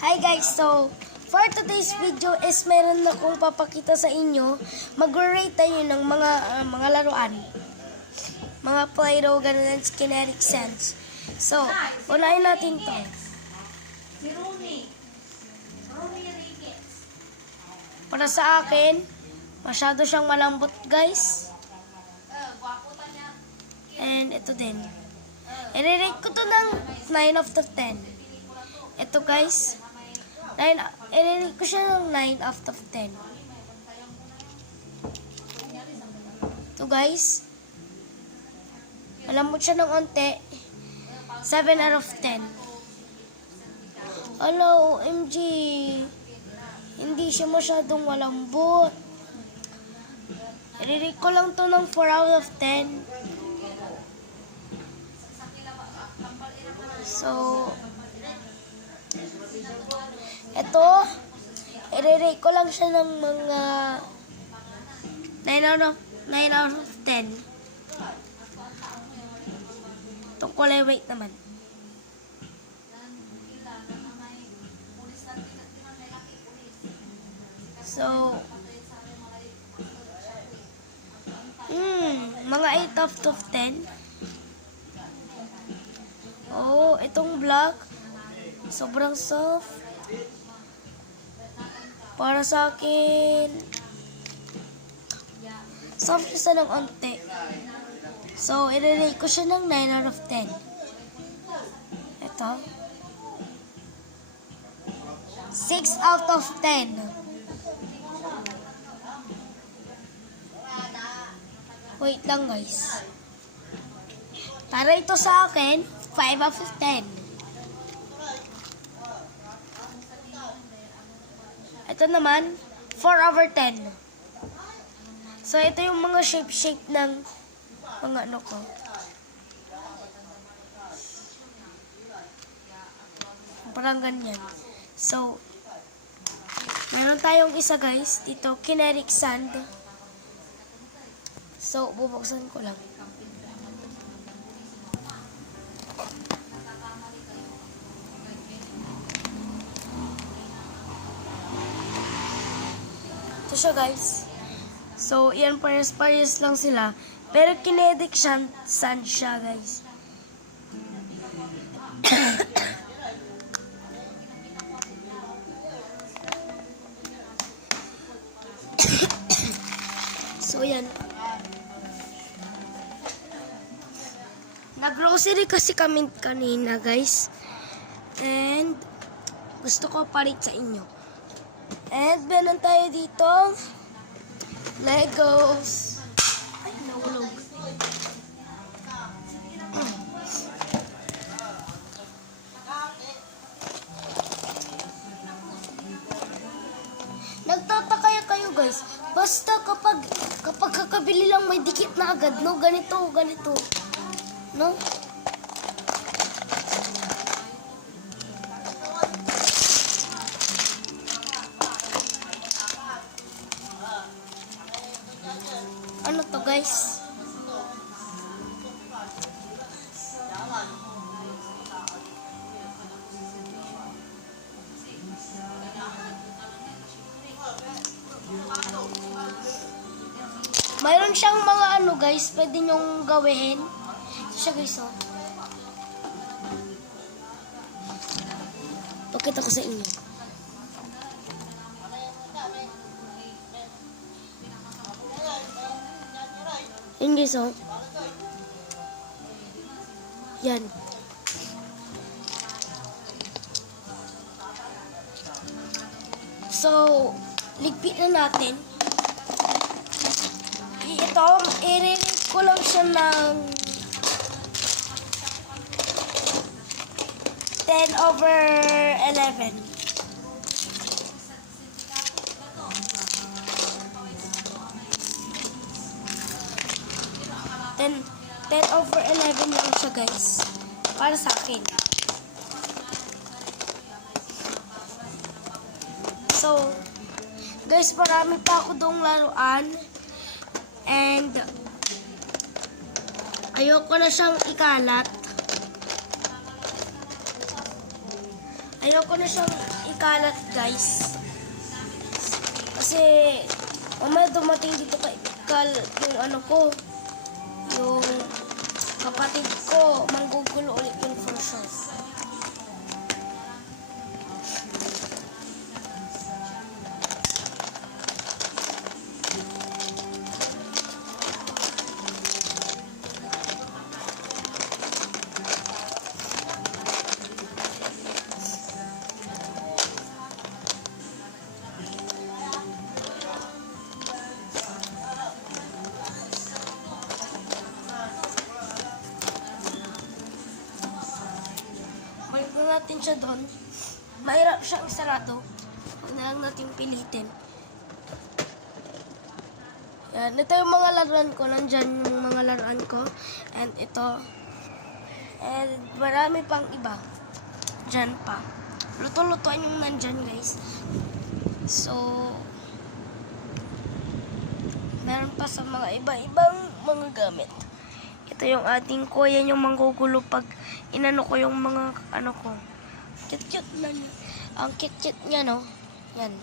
Hi guys, so for today's video is meron akong papakita sa inyo. Mag-rate tayo ng mga laruan. Mga Play-Doh, ganun and Kinetic Sense. So, unahin natin to. Para sa akin, masyado siyang malambot guys. And ito din. I-rate ko to ng 9 out of 10. Ito guys, i-rate ko siya ng 9 out of 10. Ito guys, malambot siya ng onte. 7 out of 10. Hello, OMG. Hindi siya masyadong malambot. I-rate ko lang to ng 4 out of 10. So, ito, i-rate ko lang siya ng mga 9 out of 10. Itong kulay white naman. So, mga 8 out of 10. Oh, itong black, sobrang soft. Para sa akin, soft siya ng onte. So, i-rate ko siya ng 9 out of 10. Ito. 6 out of 10. Wait lang guys. Para ito sa akin, 5 out of 10. Ito naman, 4 over 10. So, ito yung mga shape ng mga ano ko. Parang ganyan. So, meron tayong isa guys, dito, Kinetic Sand. So, bubuksan ko lang. Ito siya guys. So, yan pares lang sila. Pero kinetic sand siya guys. So, yan. Nag-grocery kasi kami kanina guys. And, gusto ko palit sa inyo. And meron tayo dito Legos. Ay, nahulog. Nagtataka kayo guys. Basta kapag kakabili lang may dikit na agad, no? Ganito. No? Ano to guys? Mayroon siyang mga ano guys, pwede nyong gawin. Ito siya guys, oh. Pakita ko sa inyo. Yan guys, oh. Yan. So, ligpit na natin. Ito, i-rate ko lang siya ng 10 over 11. Ten over 11 lang siya guys. Para sa akin. So, guys, marami pa ako doong laruan. And, ayoko na siyang ikalat. Ayoko na siyang ikalat, guys. Kasi, mamaya dumating dito kay yung ano ko, yung kapatid ko, manggugulo ulit yung for sure. Balik na natin siya doon. Mahirap siyang sarado. Huwag na lang natin pilitin. Yan. Ito yung mga laruan ko. Nandyan yung mga laruan ko. And ito. And marami pang iba. Dyan pa. Luto-lutuan yung nandyan, guys. So, meron pa sa mga iba-ibang mga gamit. Ito yung ating ko. Yan yung manggugulo pag inano ko yung mga ano ko. Cute-cute na niya. Ang cute-cute niya, no? Yan.